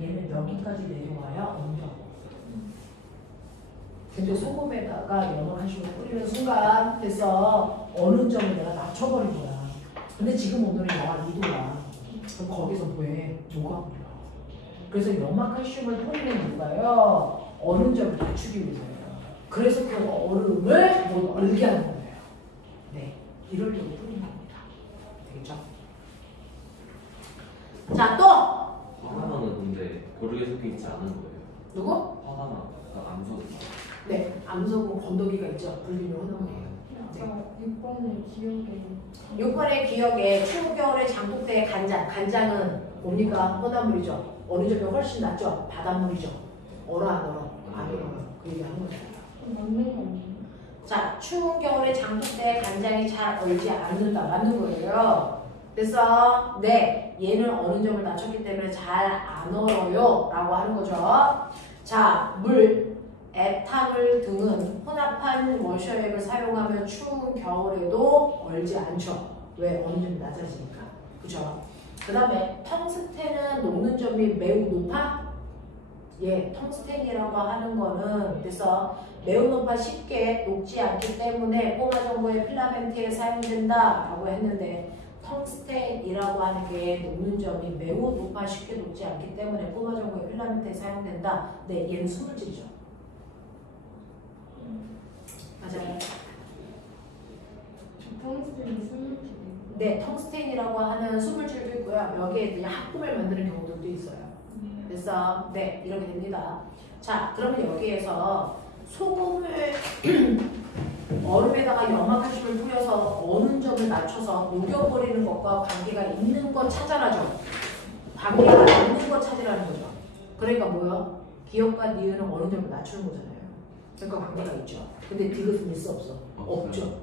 얘는 여기까지 내려와야 엉겨. 근데 소금에다가 염화칼슘을 뿌리는 순간 돼서 어느 점을 내가 낮춰버린 거야. 근데 지금 온도는 영하 2도야. 그럼 거기서 뭐해? 녹아버려. 그래서 염화칼슘을 뿌리는 이유가요. 어느 점을 낮추기 위해서예요. 그래서 그 얼음을 못 얼게 하는 거예요. 네, 이럴 때도 뿌리는 겁니다. 되겠죠? 자, 또! 화산화는 근데 고르게 섞여 있지 않은 거예요. 누구? 화산화, 암소. 네, 암소금 건더기가 있죠. 불리는 혼합물이에요. 아까 6번의 기억에 6번의 기억에 추운 겨울에 장독대의 간장은 뭡니까? 혼합물이죠. 어느 점이 훨씬 낫죠? 바닷물이죠. 얼어 안 얼어? 안 얼어. 그 얘기 하는 거죠. 맞는 거 아니에요? 자, 추운 겨울에 장독대의 간장이 잘 얼지 않는다. 맞는 거예요. 그래서 네, 얘는 어느 점을 낮췄기 때문에 잘 안 얼어요. 라고 하는 거죠. 자, 물, 에탄올 등은 혼합한 워셔액을 사용하면 추운 겨울에도 얼지 않죠. 왜? 어느 점이 낮아지니까. 그죠? 그 다음에 텅스텐은 녹는 점이 매우 높아? 예, 텅스텐이라고 하는 거는 그래서 매우 높아 쉽게 녹지 않기 때문에 꼬마정보의 필라멘트에 사용된다 라고 했는데 텅스텐이라고 하는 게 녹는 점이 매우 높아 쉽게 녹지 않기 때문에 꼬마정보의 필라멘트에 사용된다. 네, 얘는 수물질이죠. 맞아요. 텅스텐이 스물킬이에요. 네, 텅스텐이라고 하는 수물질도 있고요. 여기에 그냥 합금을 만드는 경우도 있어요. 그래서 네, 이렇게 됩니다. 자, 그러면 여기에서 소금을 얼음에다가 염화칼슘을 뿌려서 어느 점을 낮춰서 녹여버리는 것과 관계가 있는 것 찾아라죠. 관계가 있는 것 찾으라는 거죠. 그러니까 뭐요? 기억과 니은은 어느 정도 낮추는 거잖아요. 그러니까 관계가 있죠. 근데 디귿은 있어 없어? 없죠.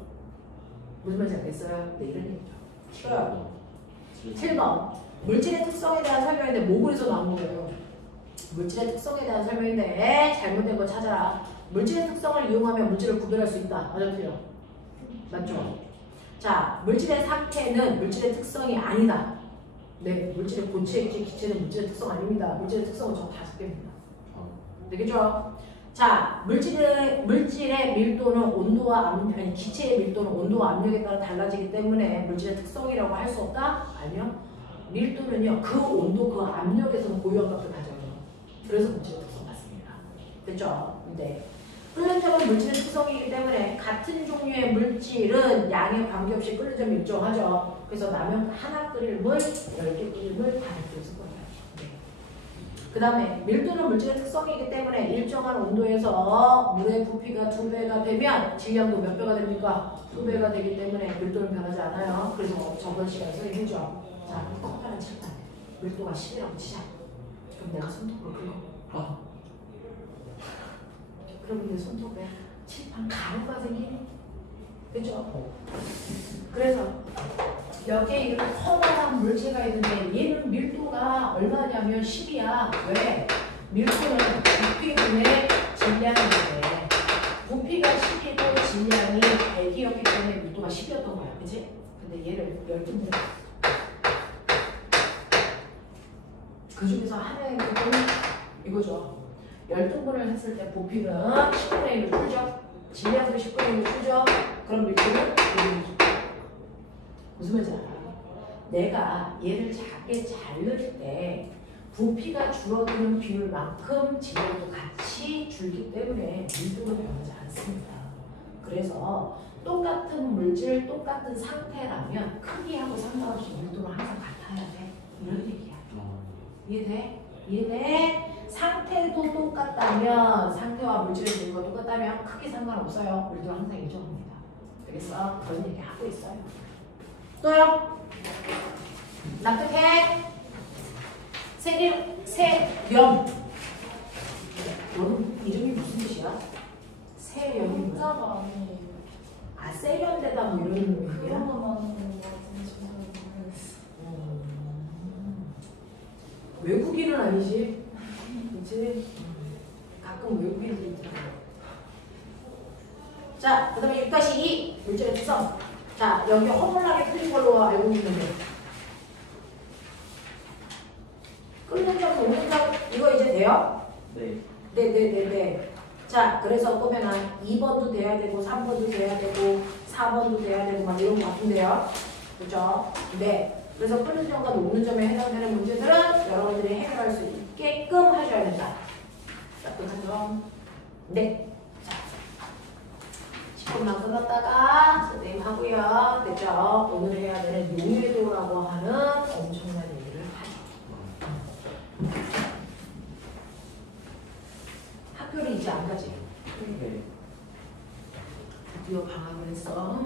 무슨 말인지 알겠어요? 네, 이런 얘기죠. 쉬워요. 7번. 물질의 특성에 대한 설명인데 모글에서 나온 거예요. 물질의 특성에 대한 설명인데 잘못된 거 찾아라. 물질의 특성을 이용하면 물질을 구별할 수 있다. 맞아, 틀려? 맞죠? 자, 물질의 상태는 물질의 특성이 아니다. 네, 물질의 고체, 기체는 물질의 특성 아닙니다. 물질의 특성은 저 5개입니다. 되겠죠? 자, 물질의 밀도는 온도와 아니 기체의 밀도는 온도와 압력에 따라 달라지기 때문에 물질의 특성이라고 할 수 없다? 아니요. 밀도는요, 그 온도, 그 압력에서는 고유한 값을 가져요. 그래서 물질의 특성 같습니다. 됐죠? 네. 끓는 점은 물질의 특성이기 때문에 같은 종류의 물질은 양에 관계없이 끓는 점이 일정하죠. 그래서 라면 하나 끓일 물, 10개 끓일 물 다 이렇게 쓸 거예요. 네. 그 다음에 밀도는 물질의 특성이기 때문에 일정한 온도에서 물의 부피가 2배가 되면 질량도 몇 배가 됩니까? 2배가 되기 때문에 밀도는 변하지 않아요. 그래서 저번 시간에 설명했죠. 자, 컵하나 칠판 밀도가 10이라고 치자. 그럼 내가 손톱으로 긁어. 그러면 내 손톱에 칠판 가루가 생기니? 그죠? 그래서 여기에 이런 커다란 물체가 있는데 얘는 밀도가 얼마냐면 10이야. 왜? 밀도는 부피분의 질량인데 부피가 10이고 질량이 100이었기 때문에 밀도가 10이었던 거야. 그치? 근데 얘를 12분의 그 중에서 하나의 부분은 이거죠. 12분을 했을 때 부피는 10분의 1로 줄죠. 질량도 10분의 1로 줄죠. 그럼 밀도는 1로 줄죠. 무슨 말인지 알아요? 내가 얘를 작게 자를 때 부피가 줄어드는 비율만큼 질량도 같이 줄기 때문에 밀도가 변하지 않습니다. 그래서 똑같은 물질, 똑같은 상태라면 크기하고 상관없이 밀도는 항상 같아야 돼. 이런 얘기야. 이해돼? 이해돼? 상태도 똑같다면, 상태와 물질의 밀도가 똑같다면 크기 상관없어요. 우리도 항상 일정합니다. 그래서 그런 얘기 하고 있어요. 또요? 납득해? 세렴. 너는 이름이 무슨 뜻이야? 세렴이 뭐야? 문자가 아니에요. 아, 세련되다 뭐 이런 의미야? 그런 거 많은 거 같은데 저는 모르겠어요. 외국인은 아니지? 그치? 가끔 외국인들이 있더라고요. 자, 그 다음에 6-2 물질의 특성. 자, 여기 허물나게 틀린 걸로 알고 있는데 끓는 점, 녹는 점 이거 이제 돼요? 네. 네. 자, 그래서 보면은 2번도 돼야 되고 3번도 돼야 되고 4번도 돼야 되고 막 이런 거 같은데요. 그죠? 네. 그래서 끓는 점과 녹는 점에 해당되는 문제들은 여러분들이 해결할 수 있게끔 하셔야 된다. 납득하죠? 네. 자, 10분만 끊었다가 선생님 하고요. 됐죠? 오늘 해야 되는 용해도라고 하는 엄청난 얘기를 하죠. 학교를 이제 안 가지? 네. 드디어 방학을 했어.